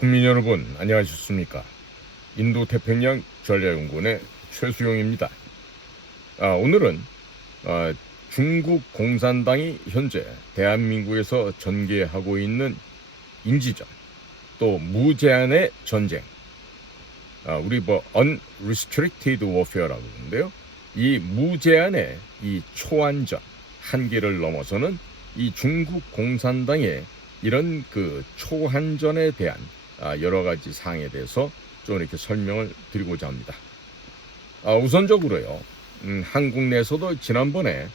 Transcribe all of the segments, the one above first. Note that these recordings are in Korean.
국민 여러분, 안녕하셨습니까? 인도태평양 전략연구원의 최수용입니다. 오늘은 중국 공산당이 현재 대한민국에서 전개하고 있는 인지전, 또 무제한의 전쟁, 우리 unrestricted warfare라고 하는데요. 이 무제한의 이 초안전, 한계를 넘어서는 이 중국 공산당의 이런 그 초한전에 대한 여러 가지 사항에 대해서 좀 이렇게 설명을 드리고자 합니다. 우선적으로요, 한국 내에서도 지난번에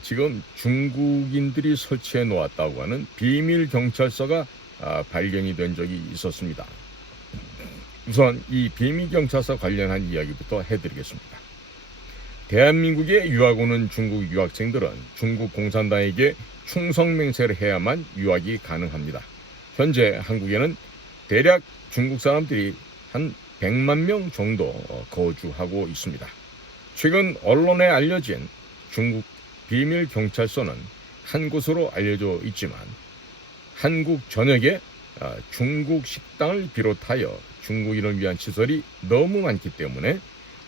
지금 중국인들이 설치해 놓았다고 하는 비밀 경찰서가 발견이 된 적이 있었습니다. 우선 이 비밀 경찰서 관련한 이야기부터 해드리겠습니다. 대한민국에 유학 오는 중국 유학생들은 중국 공산당에게 충성 맹세를 해야만 유학이 가능합니다. 현재 한국에는 대략 중국 사람들이 한 100만 명 정도 거주하고 있습니다. 최근 언론에 알려진 중국 비밀 경찰서는 한 곳으로 알려져 있지만 한국 전역에 중국 식당을 비롯하여 중국인을 위한 시설이 너무 많기 때문에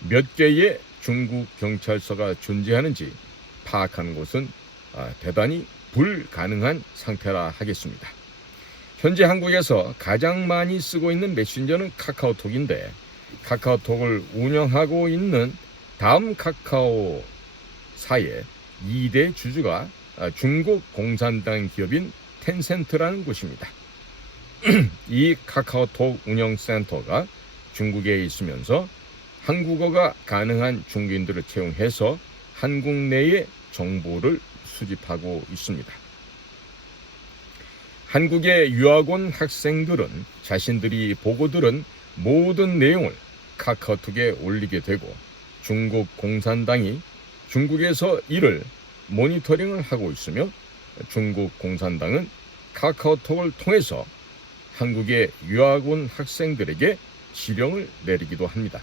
몇 개의 중국 경찰서가 존재하는지 파악하는 것은 대단히 불가능한 상태라 하겠습니다. 현재 한국에서 가장 많이 쓰고 있는 메신저는 카카오톡인데, 카카오톡을 운영하고 있는 다음 카카오사의 2대 주주가 중국 공산당 기업인 텐센트라는 곳입니다. 이 카카오톡 운영센터가 중국에 있으면서 한국어가 가능한 중국인들을 채용해서 한국 내의 정보를 수집하고 있습니다. 한국에 유학 온 학생들은 자신들이 보고 들은 모든 내용을 카카오톡에 올리게 되고, 중국 공산당이 중국에서 이를 모니터링을 하고 있으며 중국 공산당은 카카오톡을 통해서 한국에 유학 온 학생들에게 지령을 내리기도 합니다.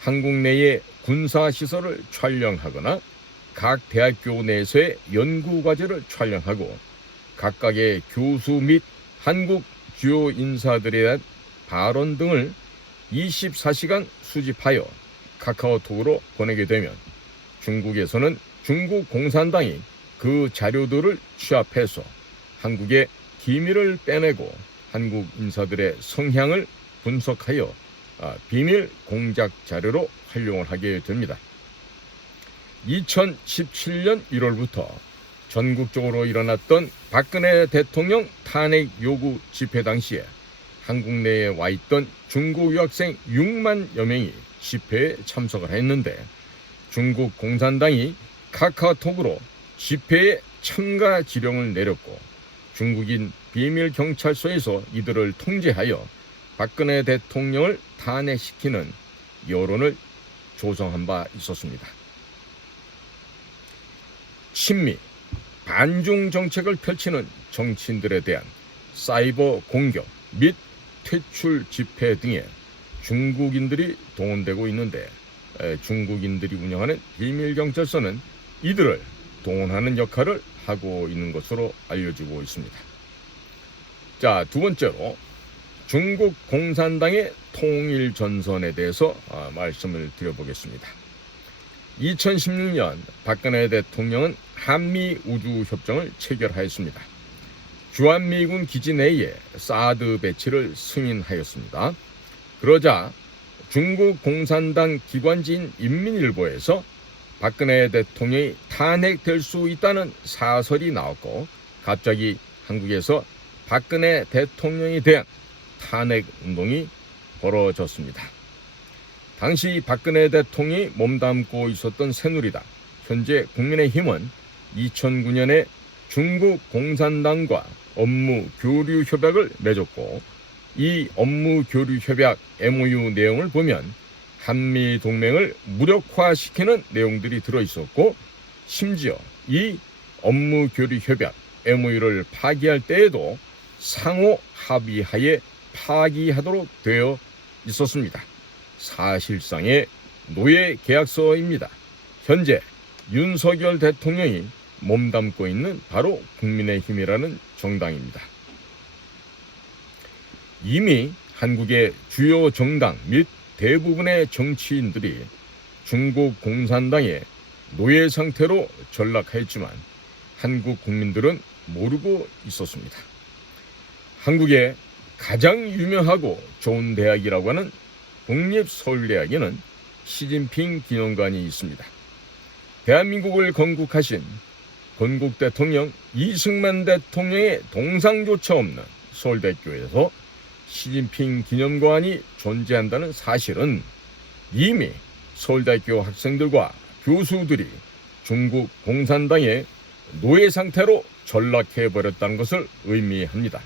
한국 내의 군사시설을 촬영하거나 각 대학교 내에서의 연구과제를 촬영하고 각각의 교수 및 한국 주요 인사들에 대한 발언 등을 24시간 수집하여 카카오톡으로 보내게 되면 중국에서는 중국 공산당이 그 자료들을 취합해서 한국의 기밀을 빼내고 한국 인사들의 성향을 분석하여 비밀 공작 자료로 활용을 하게 됩니다. 2017년 1월부터 전국적으로 일어났던 박근혜 대통령 탄핵 요구 집회 당시에 한국 내에 와 있던 중국 유학생 6만여 명이 집회에 참석을 했는데, 중국 공산당이 카카오톡으로 집회에 참가 지령을 내렸고 중국인 비밀 경찰서에서 이들을 통제하여 박근혜 대통령을 탄핵시키는 여론을 조성한 바 있었습니다. 친미, 반중 정책을 펼치는 정치인들에 대한 사이버 공격 및 퇴출 집회 등에 중국인들이 동원되고 있는데, 중국인들이 운영하는 비밀 경찰서는 이들을 동원하는 역할을 하고 있는 것으로 알려지고 있습니다. 자, 두 번째로 중국 공산당의 통일 전선에 대해서 말씀을 드려보겠습니다. 2016년 박근혜 대통령은 한미 우주협정을 체결하였습니다. 주한미군 기지 내에 사드 배치를 승인하였습니다. 그러자 중국 공산당 기관지인 인민일보에서 박근혜 대통령이 탄핵될 수 있다는 사설이 나왔고, 갑자기 한국에서 박근혜 대통령에 대한 탄핵 운동이 벌어졌습니다. 당시 박근혜 대통령이 몸담고 있었던 새누리당, 현재 국민의힘은 2009년에 중국 공산당과 업무 교류 협약을 맺었고, 이 업무 교류 협약 MOU 내용을 보면 한미 동맹을 무력화시키는 내용들이 들어있었고, 심지어 이 업무 교류 협약 MOU를 파기할 때에도 상호 합의하에 파기하도록 되어 있었습니다. 사실상의 노예 계약서입니다. 현재 윤석열 대통령이 몸담고 있는 바로 국민의힘이라는 정당입니다. 이미 한국의 주요 정당 및 대부분의 정치인들이 중국 공산당의 노예 상태로 전락하였지만 한국 국민들은 모르고 있었습니다. 한국의 가장 유명하고 좋은 대학이라고 하는 국립서울대학에는 시진핑 기념관이 있습니다. 대한민국을 건국하신 건국 대통령 이승만 대통령의 동상조차 없는 서울대학교에서 시진핑 기념관이 존재한다는 사실은 이미 서울대학교 학생들과 교수들이 중국 공산당의 노예 상태로 전락해버렸다는 것을 의미합니다.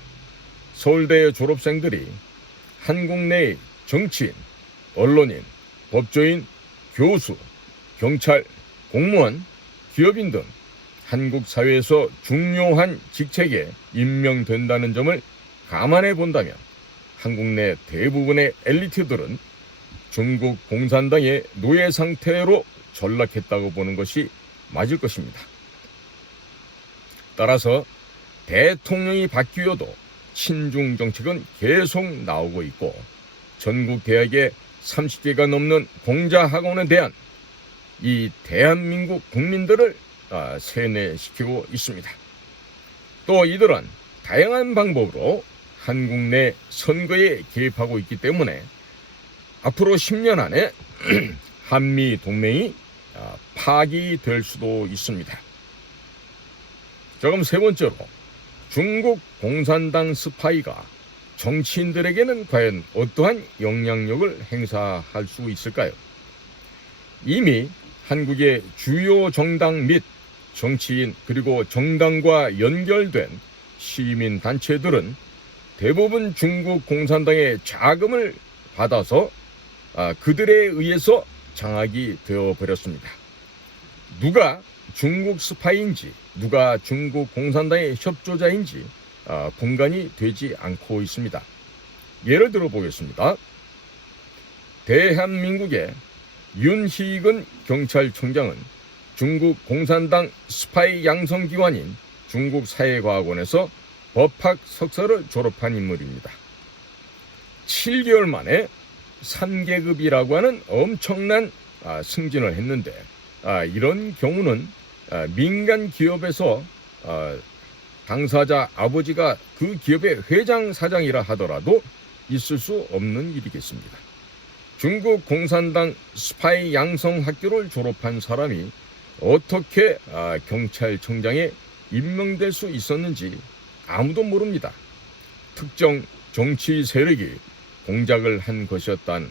서울대 졸업생들이 한국 내의 정치인, 언론인, 법조인, 교수, 경찰, 공무원, 기업인 등 한국 사회에서 중요한 직책에 임명된다는 점을 감안해 본다면 한국 내 대부분의 엘리트들은 중국 공산당의 노예 상태로 전락했다고 보는 것이 맞을 것입니다. 따라서 대통령이 바뀌어도 친중 정책은 계속 나오고 있고 전국 대학의 30개가 넘는 공자학원에 대한 이 대한민국 국민들을 세뇌시키고 있습니다. 또 이들은 다양한 방법으로 한국 내 선거에 개입하고 있기 때문에 앞으로 10년 안에 한미 동맹이 파기될 수도 있습니다. 자, 그럼 세 번째로 중국 공산당 스파이가 정치인들에게는 과연 어떠한 영향력을 행사할 수 있을까요? 이미 한국의 주요 정당 및 정치인 그리고 정당과 연결된 시민 단체들은 대부분 중국 공산당의 자금을 받아서 그들에 의해서 장악이 되어버렸습니다. 누가 중국 스파이인지 누가 중국 공산당의 협조자인지 분간이 되지 않고 있습니다. 예를 들어 보겠습니다. 대한민국의 윤희근 경찰청장은 중국 공산당 스파이 양성기관인 중국사회과학원에서 법학 석사를 졸업한 인물입니다. 7개월 만에 3계급이라고 하는 엄청난 승진을 했는데 이런 경우는 민간 기업에서 당사자 아버지가 그 기업의 회장 사장이라 하더라도 있을 수 없는 일이겠습니다. 중국 공산당 스파이 양성 학교를 졸업한 사람이 어떻게 경찰청장에 임명될 수 있었는지 아무도 모릅니다. 특정 정치 세력이 공작을 한 것이었다는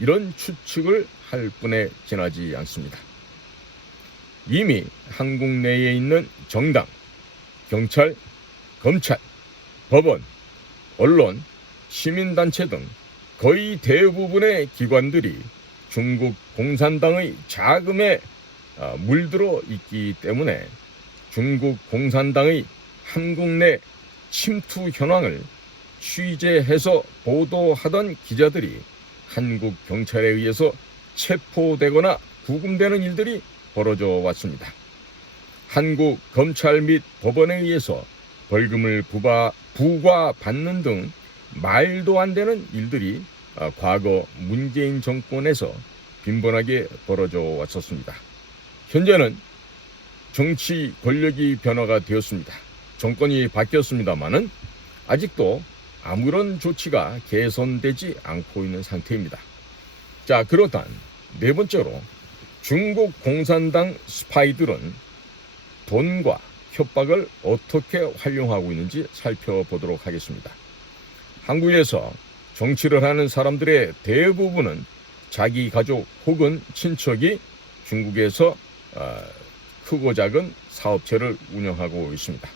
이런 추측을 할 뿐에 지나지 않습니다. 이미 한국 내에 있는 정당, 경찰, 검찰, 법원, 언론, 시민단체 등 거의 대부분의 기관들이 중국 공산당의 자금에 물들어 있기 때문에 중국 공산당의 한국 내 침투 현황을 취재해서 보도하던 기자들이 한국 경찰에 의해서 체포되거나 구금되는 일들이 벌어져 왔습니다. 한국 검찰 및 법원에 의해서 벌금을 부과받는 등 말도 안 되는 일들이 과거 문재인 정권에서 빈번하게 벌어져 왔었습니다. 현재는 정치 권력이 변화가 되었습니다. 정권이 바뀌었습니다마는 아직도 아무런 조치가 개선되지 않고 있는 상태입니다. 자, 그렇단 네 번째로 중국 공산당 스파이들은 돈과 협박을 어떻게 활용하고 있는지 살펴보도록 하겠습니다. 한국에서 정치를 하는 사람들의 대부분은 자기 가족 혹은 친척이 중국에서 크고 작은 사업체를 운영하고 있습니다.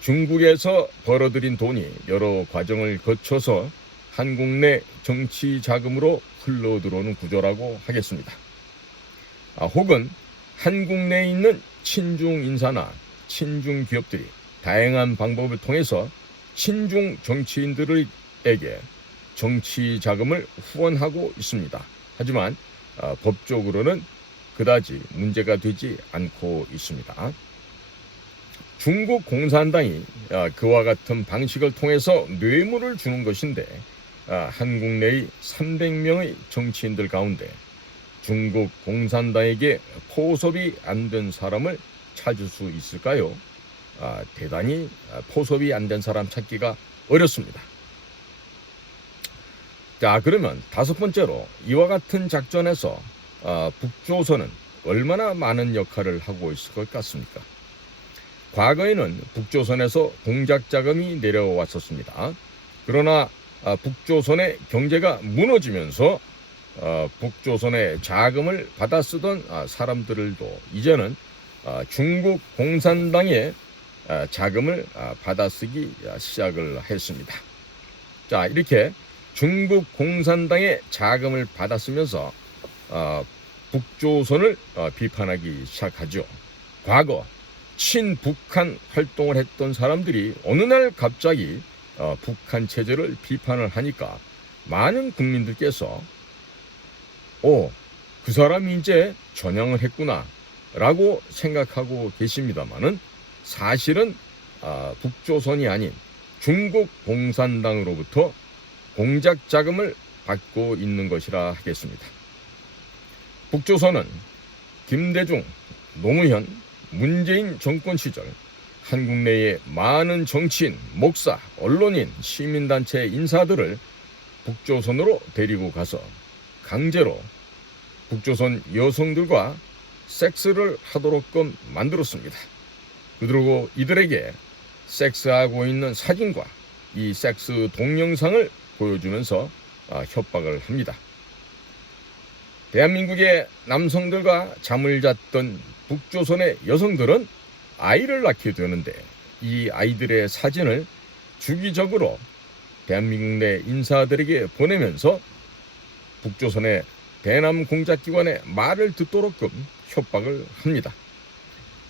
중국에서 벌어들인 돈이 여러 과정을 거쳐서 한국 내 정치 자금으로 흘러들어오는 구조라고 하겠습니다. 혹은 한국 내에 있는 친중 인사나 친중 기업들이 다양한 방법을 통해서 친중 정치인들에게 정치 자금을 후원하고 있습니다. 하지만 법적으로는 그다지 문제가 되지 않고 있습니다. 중국 공산당이 그와 같은 방식을 통해서 뇌물을 주는 것인데 한국 내의 300명의 정치인들 가운데 중국 공산당에게 포섭이 안 된 사람을 찾을 수 있을까요? 대단히 포섭이 안 된 사람 찾기가 어렵습니다. 자, 그러면 다섯 번째로 이와 같은 작전에서 북조선은 얼마나 많은 역할을 하고 있을 것 같습니까? 과거에는 북조선에서 공작 자금이 내려왔었습니다. 그러나 북조선의 경제가 무너지면서 북조선의 자금을 받아 쓰던 사람들도 이제는 중국 공산당의 자금을 받아 쓰기 시작을 했습니다. 자, 이렇게 중국 공산당의 자금을 받아 쓰면서 북조선을 비판하기 시작하죠. 과거 친북한 활동을 했던 사람들이 어느 날 갑자기 북한 체제를 비판을 하니까 많은 국민들께서 그 사람이 이제 전향을 했구나 라고 생각하고 계십니다마는 사실은 북조선이 아닌 중국 공산당으로부터 공작 자금을 받고 있는 것이라 하겠습니다. 북조선은 김대중, 노무현, 문재인 정권 시절 한국 내의 많은 정치인, 목사, 언론인, 시민단체 인사들을 북조선으로 데리고 가서 강제로 북조선 여성들과 섹스를 하도록끔 만들었습니다. 그리고 이들에게 섹스하고 있는 사진과 이 섹스 동영상을 보여주면서 협박을 합니다. 대한민국의 남성들과 잠을 잤던 북조선의 여성들은 아이를 낳게 되는데 이 아이들의 사진을 주기적으로 대한민국 내 인사들에게 보내면서 북조선의 대남 공작기관의 말을 듣도록끔 협박을 합니다.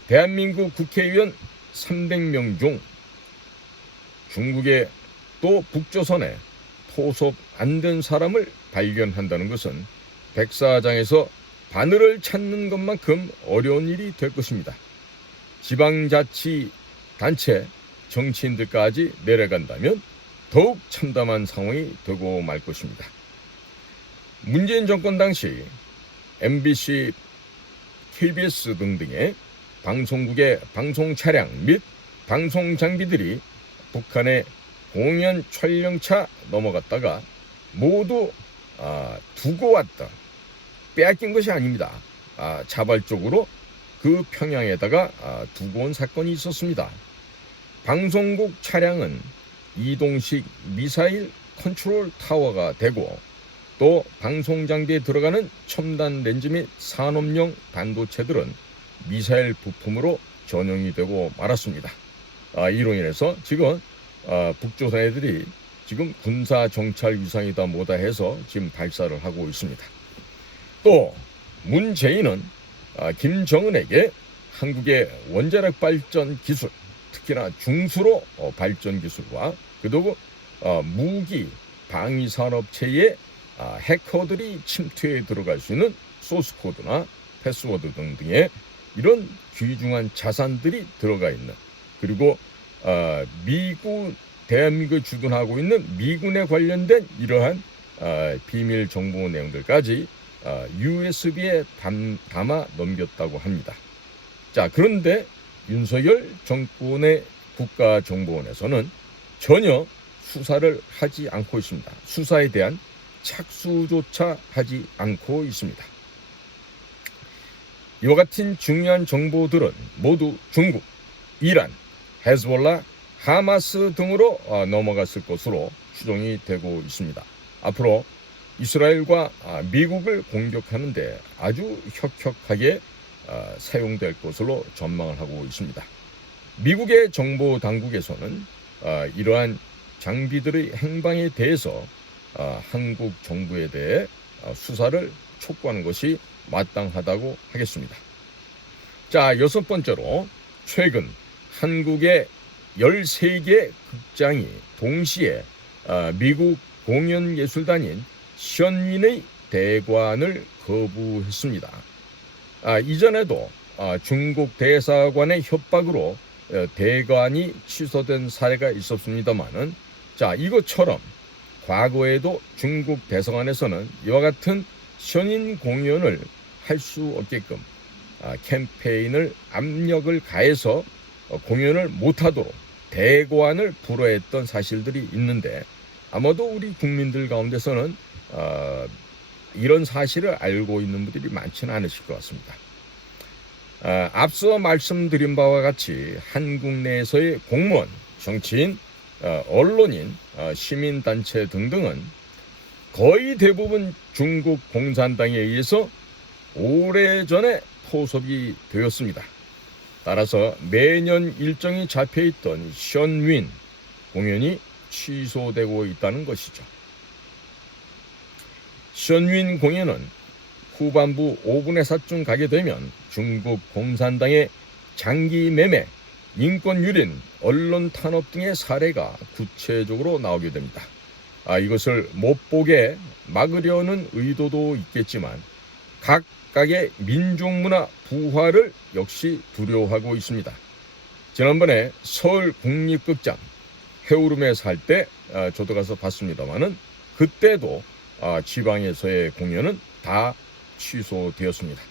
대한민국 국회의원 300명 중 중국의 또 북조선에 포섭 안 된 사람을 발견한다는 것은 백사장에서 바늘을 찾는 것만큼 어려운 일이 될 것입니다. 지방자치단체 정치인들까지 내려간다면 더욱 참담한 상황이 되고 말 것입니다. 문재인 정권 당시 MBC, KBS 등등의 방송국의 방송 차량 및 방송 장비들이 북한의 공연 촬영차 넘어갔다가 모두 두고 왔다. 빼앗긴 것이 아닙니다. 자발적으로 그 평양에다가 두고 온 사건이 있었습니다. 방송국 차량은 이동식 미사일 컨트롤 타워가 되고 또 방송 장비에 들어가는 첨단 렌즈 및 산업용 반도체들은 미사일 부품으로 전용이 되고 말았습니다. 이로 인해서 지금 북조선 애들이 지금 군사 정찰 위상이다 뭐다 해서 지금 발사를 하고 있습니다. 또 문재인은 김정은에게 한국의 원자력 발전 기술, 특히나 중수로 발전 기술과 그리고 무기 방위 산업체에 해커들이 침투해 들어갈 수 있는 소스코드나 패스워드 등등의 이런 귀중한 자산들이 들어가 있는, 그리고 대한민국을 주둔하고 있는 미군에 관련된 이러한 비밀 정보 내용들까지 USB에 담아 넘겼다고 합니다. 자, 그런데 윤석열 정권의 국가정보원에서는 전혀 수사를 하지 않고 있습니다. 수사에 대한 착수조차 하지 않고 있습니다. 이와 같은 중요한 정보들은 모두 중국, 이란, 헤즈볼라, 하마스 등으로 넘어갔을 것으로 추정이 되고 있습니다. 앞으로 이스라엘과 미국을 공격하는데 아주 혁혁하게 사용될 것으로 전망을 하고 있습니다. 미국의 정보 당국에서는 이러한 장비들의 행방에 대해서 한국 정부에 대해 수사를 촉구하는 것이 마땅하다고 하겠습니다. 자, 여섯 번째로 최근 한국의 13개 극장이 동시에 미국 공연예술단인 션윈의 대관을 거부했습니다. 이전에도 중국 대사관의 협박으로 대관이 취소된 사례가 있었습니다만은, 자, 이것처럼 과거에도 중국 대사관에서는 이와 같은 선인 공연을 할 수 없게끔 캠페인을 압력을 가해서 공연을 못하도록 대관을 불허했던 사실들이 있는데, 아마도 우리 국민들 가운데서는 이런 사실을 알고 있는 분들이 많지는 않으실 것 같습니다. 앞서 말씀드린 바와 같이 한국 내에서의 공무원, 정치인, 언론인, 시민단체 등등은 거의 대부분 중국 공산당에 의해서 오래전에 포섭이 되었습니다. 따라서 매년 일정이 잡혀있던 션윈 공연이 취소되고 있다는 것이죠. 션윈 공연은 후반부 5분의 4쯤 가게 되면 중국 공산당의 장기 매매, 인권 유린, 언론 탄압 등의 사례가 구체적으로 나오게 됩니다. 이것을 못 보게 막으려는 의도도 있겠지만 각각의 민족문화 부활을 역시 두려워하고 있습니다. 지난번에 서울 국립극장 해오름에 살 때 저도 가서 봤습니다만은 그때도 지방에서의 공연은 다 취소되었습니다.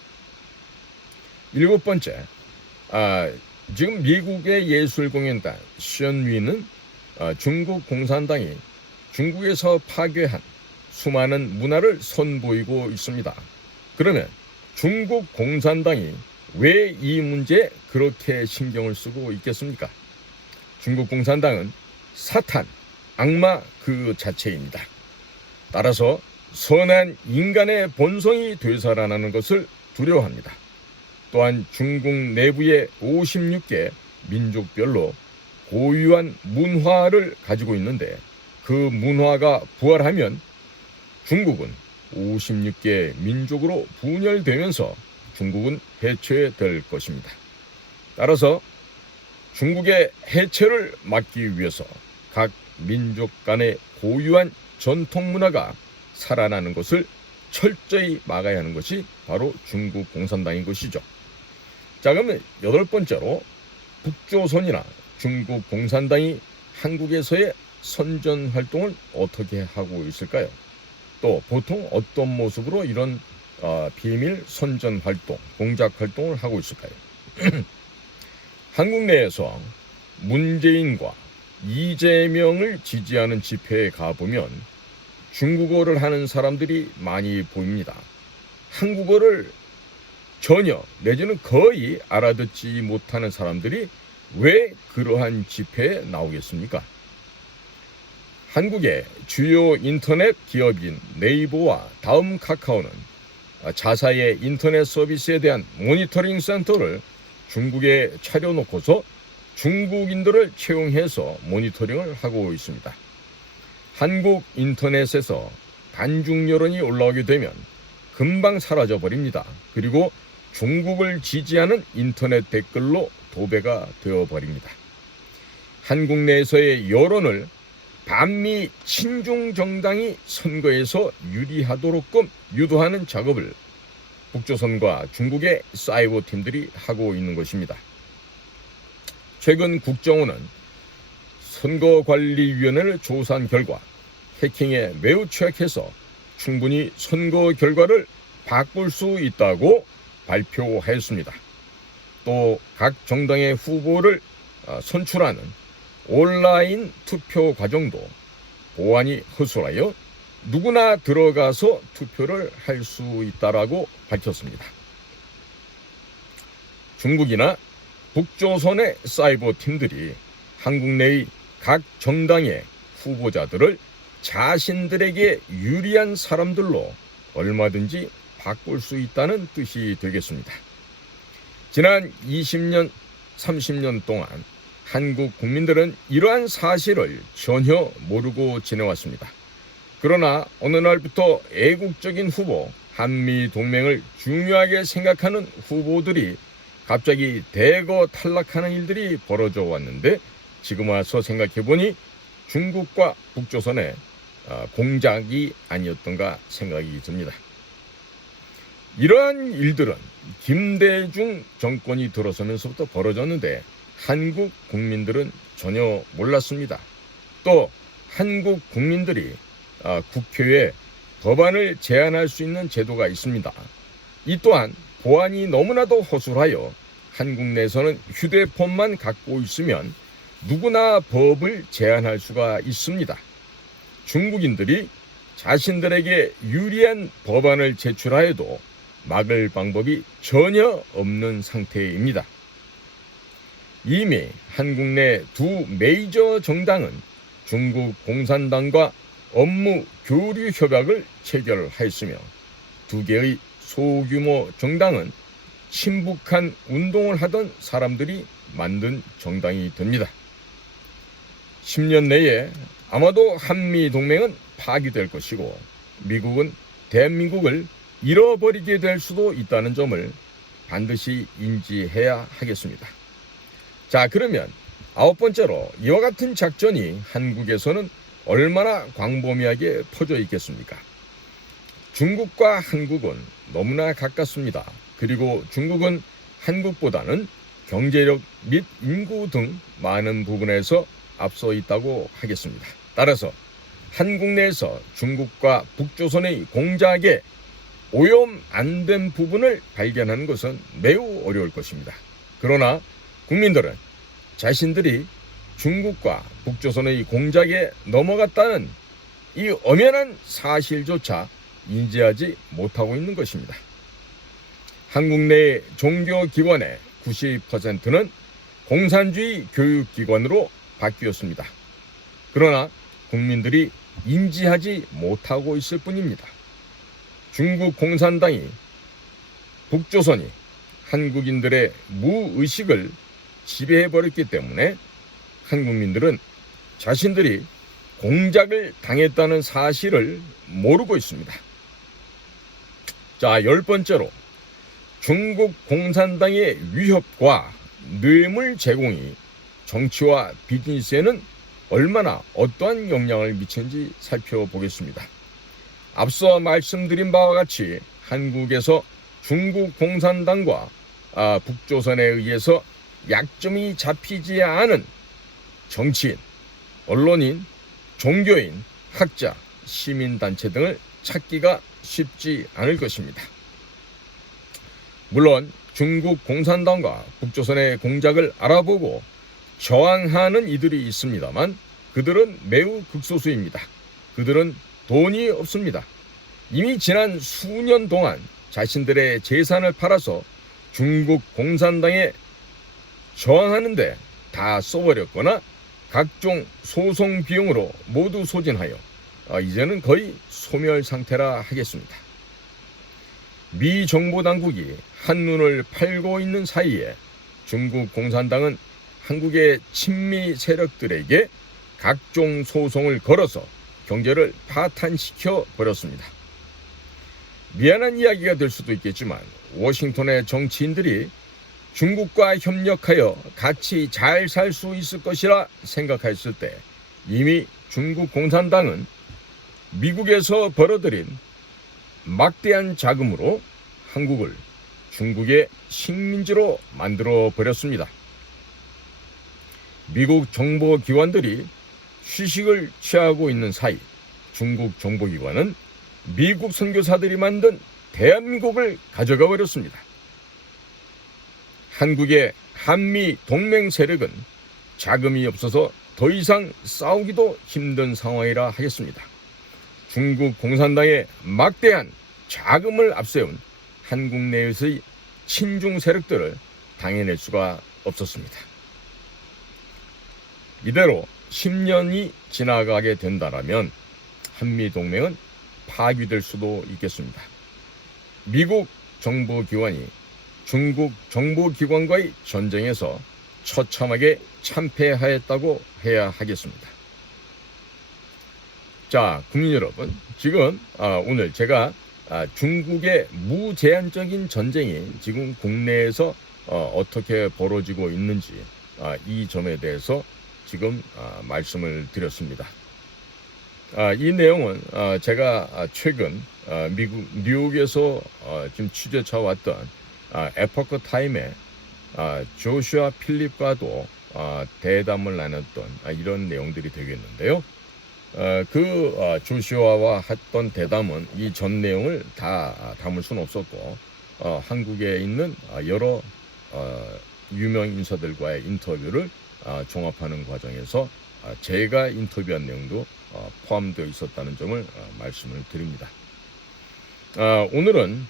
7번째, 지금 미국의 예술공연단 션윈은 중국 공산당이 중국에서 파괴한 수많은 문화를 선보이고 있습니다. 그러면 중국 공산당이 왜 이 문제에 그렇게 신경을 쓰고 있겠습니까? 중국 공산당은 사탄, 악마 그 자체입니다. 따라서 선한 인간의 본성이 되살아나는 것을 두려워합니다. 또한 중국 내부의 56개 민족별로 고유한 문화를 가지고 있는데, 그 문화가 부활하면 중국은 56개 민족으로 분열되면서 중국은 해체될 것입니다. 따라서 중국의 해체를 막기 위해서 각 민족 간의 고유한 전통 문화가 살아나는 것을 철저히 막아야 하는 것이 바로 중국 공산당인 것이죠. 자, 그러면 8번째로 북조선이나 중국 공산당이 한국에서의 선전 활동을 어떻게 하고 있을까요? 또 보통 어떤 모습으로 이런 비밀 선전 활동, 공작 활동을 하고 있을까요? 한국 내에서 문재인과 이재명을 지지하는 집회에 가보면 중국어를 하는 사람들이 많이 보입니다. 한국어를 전혀 내지는 거의 알아듣지 못하는 사람들이 왜 그러한 집회에 나오겠습니까? 한국의 주요 인터넷 기업인 네이버와 다음 카카오는 자사의 인터넷 서비스에 대한 모니터링 센터를 중국에 차려놓고서 중국인들을 채용해서 모니터링을 하고 있습니다. 한국 인터넷에서 반중 여론이 올라오게 되면 금방 사라져 버립니다. 그리고 중국을 지지하는 인터넷 댓글로 도배가 되어 버립니다. 한국 내에서의 여론을 반미 친중 정당이 선거에서 유리하도록끔 유도하는 작업을 북조선과 중국의 사이버 팀들이 하고 있는 것입니다. 최근 국정원은 선거관리위원회를 조사한 결과 해킹에 매우 취약해서 충분히 선거 결과를 바꿀 수 있다고 발표하였습니다. 또 각 정당의 후보를 선출하는 온라인 투표 과정도 보안이 허술하여 누구나 들어가서 투표를 할 수 있다라고 밝혔습니다. 중국이나 북조선의 사이버 팀들이 한국 내의 각 정당의 후보자들을 자신들에게 유리한 사람들로 얼마든지 바꿀 수 있다는 뜻이 되겠습니다. 지난 20년, 30년 동안 한국 국민들은 이러한 사실을 전혀 모르고 지내왔습니다. 그러나 어느 날부터 애국적인 후보, 한미 동맹을 중요하게 생각하는 후보들이 갑자기 대거 탈락하는 일들이 벌어져 왔는데, 지금 와서 생각해보니 중국과 북조선의 공작이 아니었던가 생각이 듭니다. 이러한 일들은 김대중 정권이 들어서면서부터 벌어졌는데, 한국 국민들은 전혀 몰랐습니다. 또 한국 국민들이 국회에 법안을 제안할 수 있는 제도가 있습니다. 이 또한 보안이 너무나도 허술하여 한국 내에서는 휴대폰만 갖고 있으면 누구나 법을 제안할 수가 있습니다. 중국인들이 자신들에게 유리한 법안을 제출하여도 막을 방법이 전혀 없는 상태입니다. 이미 한국 내 두 메이저 정당은 중국 공산당과 업무 교류 협약을 체결하였으며 두 개의 소규모 정당은 친북한 운동을 하던 사람들이 만든 정당이 됩니다. 10년 내에 아마도 한미동맹은 파기될 것이고 미국은 대한민국을 잃어버리게 될 수도 있다는 점을 반드시 인지해야 하겠습니다. 자, 그러면 9번째로 이와 같은 작전이 한국에서는 얼마나 광범위하게 퍼져 있겠습니까? 중국과 한국은 너무나 가깝습니다. 그리고 중국은 한국보다는 경제력 및 인구 등 많은 부분에서 앞서 있다고 하겠습니다. 따라서 한국 내에서 중국과 북조선의 공작에 오염 안 된 부분을 발견하는 것은 매우 어려울 것입니다. 그러나 국민들은 자신들이 중국과 북조선의 공작에 넘어갔다는 이 엄연한 사실조차 인지하지 못하고 있는 것입니다. 한국 내 종교기관의 90%는 공산주의 교육기관으로 바뀌었습니다. 그러나 국민들이 인지하지 못하고 있을 뿐입니다. 중국 공산당이 북조선이 한국인들의 무의식을 지배해버렸기 때문에 한국민들은 자신들이 공작을 당했다는 사실을 모르고 있습니다. 자, 10번째로 중국 공산당의 위협과 뇌물 제공이 정치와 비즈니스에는 얼마나 어떠한 영향을 미치는지 살펴보겠습니다. 앞서 말씀드린 바와 같이 한국에서 중국 공산당과 북조선에 의해서 약점이 잡히지 않은 정치인, 언론인, 종교인, 학자, 시민단체 등을 찾기가 쉽지 않을 것입니다. 물론 중국 공산당과 북조선의 공작을 알아보고 저항하는 이들이 있습니다만 그들은 매우 극소수입니다. 그들은 돈이 없습니다. 이미 지난 수년 동안 자신들의 재산을 팔아서 중국 공산당에 저항하는데 다 써버렸거나 각종 소송 비용으로 모두 소진하여 이제는 거의 소멸 상태라 하겠습니다. 미 정보당국이 한눈을 팔고 있는 사이에 중국 공산당은 한국의 친미 세력들에게 각종 소송을 걸어서 경제를 파탄시켜 버렸습니다. 미안한 이야기가 될 수도 있겠지만 워싱턴의 정치인들이 중국과 협력하여 같이 잘 살 수 있을 것이라 생각했을 때 이미 중국 공산당은 미국에서 벌어들인 막대한 자금으로 한국을 중국의 식민지로 만들어 버렸습니다. 미국 정보기관들이 휴식을 취하고 있는 사이 중국 정보기관은 미국 선교사들이 만든 대한민국을 가져가 버렸습니다. 한국의 한미 동맹 세력은 자금이 없어서 더 이상 싸우기도 힘든 상황이라 하겠습니다. 중국 공산당의 막대한 자금을 앞세운 한국 내에서의 친중 세력들을 당해낼 수가 없었습니다. 이대로 10년이 지나가게 된다면 한미동맹은 파기될 수도 있겠습니다. 미국 정보기관이 중국 정보기관과의 전쟁에서 처참하게 참패하였다고 해야 하겠습니다. 자, 국민 여러분, 지금 오늘 제가 중국의 무제한적인 전쟁이 지금 국내에서 어떻게 벌어지고 있는지 이 점에 대해서 지금 말씀을 드렸습니다. 이 내용은 제가 최근 미국 뉴욕에서 지금 취재차 왔던 에포크 타임의 조슈아 필립과도 대담을 나눴던 이런 내용들이 되겠는데요. 조슈아와 했던 대담은 이 전 내용을 다 담을 수는 없었고 한국에 있는 여러 유명 인사들과의 인터뷰를 종합하는 과정에서 제가 인터뷰한 내용도 포함되어 있었다는 점을 말씀을 드립니다. 오늘은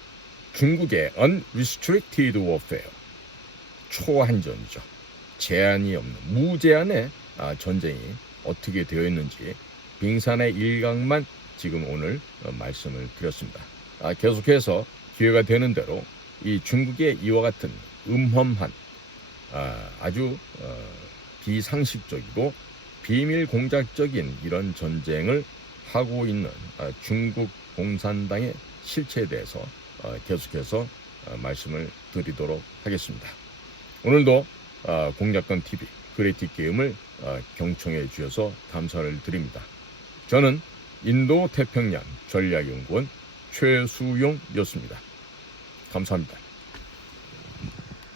중국의 Unrestricted Warfare, 초한전이죠. 제한이 없는 무제한의 전쟁이 어떻게 되어 있는지 빙산의 일각만 지금 오늘 말씀을 드렸습니다. 계속해서 기회가 되는 대로 이 중국의 이와 같은 음험한 아주 비상식적이고 비밀 공작적인 이런 전쟁을 하고 있는 중국 공산당의 실체에 대해서 계속해서 말씀을 드리도록 하겠습니다. 오늘도 공작권 TV 그레이티 게임을 경청해 주셔서 감사를 드립니다. 저는 인도 태평양 전략연구원 최수용이었습니다. 감사합니다.